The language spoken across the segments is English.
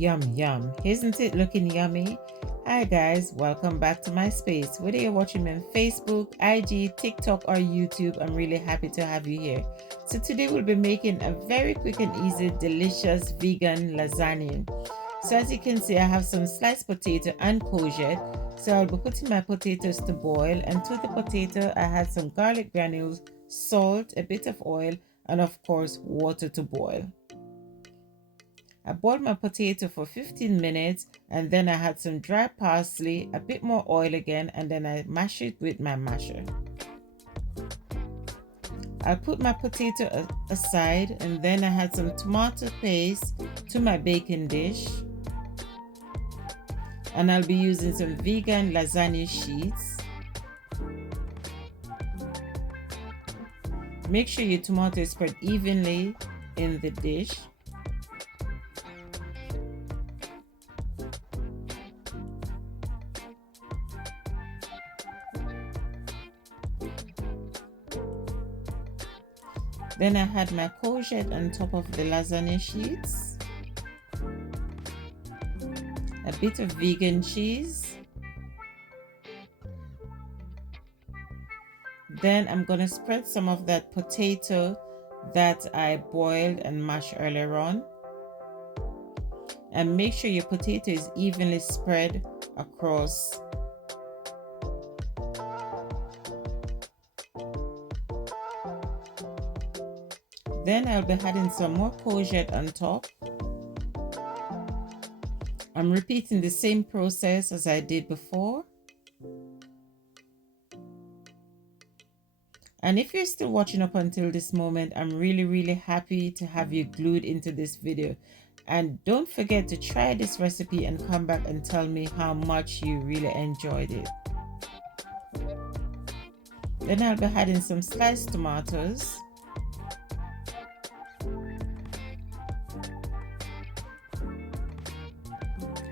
Yum, yum. Isn't it looking yummy? Hi guys, welcome back to my space. Whether you're watching me on Facebook, IG, TikTok or YouTube, I'm really happy to have you here. So today we'll be making a very quick and easy, delicious vegan lasagna. So as you can see, I have some sliced potato and courgette. So I'll be putting my potatoes to boil, and to the potato I had some garlic granules, salt, a bit of oil, and of course water to boil. I boiled my potato for 15 minutes, and then I had some dry parsley, a bit more oil again, and then I mash it with my masher. I'll put my potato aside, and then I had some tomato paste to my baking dish. And I'll be using some vegan lasagna sheets. Make sure your tomato is spread evenly in the dish. Then I had my courgette on top of the lasagna sheets, a bit of vegan cheese. Then I'm going to spread some of that potato that I boiled and mashed earlier on. And make sure your potato is evenly spread across. Then I'll be adding some more courgette on top. I'm repeating the same process as I did before. And if you're still watching up until this moment, I'm really happy to have you glued into this video. And don't forget to try this recipe and come back and tell me how much you really enjoyed it. Then I'll be adding some sliced tomatoes.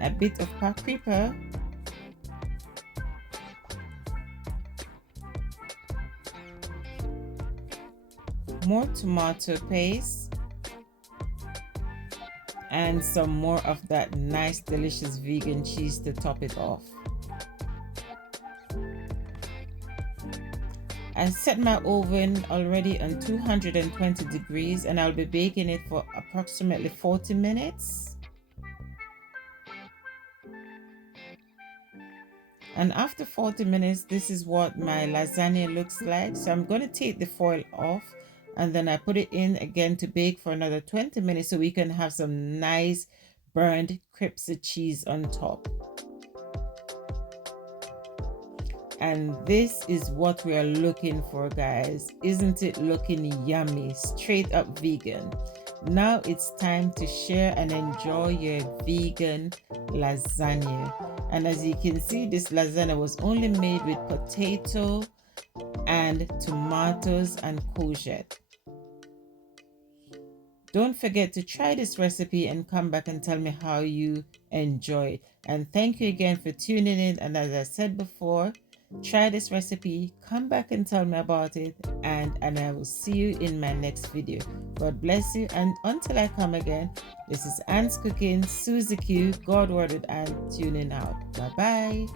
A bit of paprika, more tomato paste, and some more of that nice delicious vegan cheese to top it off. I set my oven already on 220 degrees and I'll be baking it for approximately 40 minutes. And after 40 minutes, this is what my lasagna looks like. So I'm going to take the foil off and then I put it in again to bake for another 20 minutes so we can have some nice burned crispy cheese on top. And this is what we are looking for, guys. Isn't it looking yummy? Straight up vegan. Now it's time to share and enjoy your vegan lasagna. And as you can see, this lasagna was only made with potato and tomatoes and courgette. Don't forget to try this recipe and come back and tell me how you enjoy it. And thank you again for tuning in. And as I said before, try this recipe, come back and tell me about it, and I will see you in my next video. God bless you, and until I come again, this is Anne's Cooking, Susie Q, God Worded, and tuning out. Bye bye.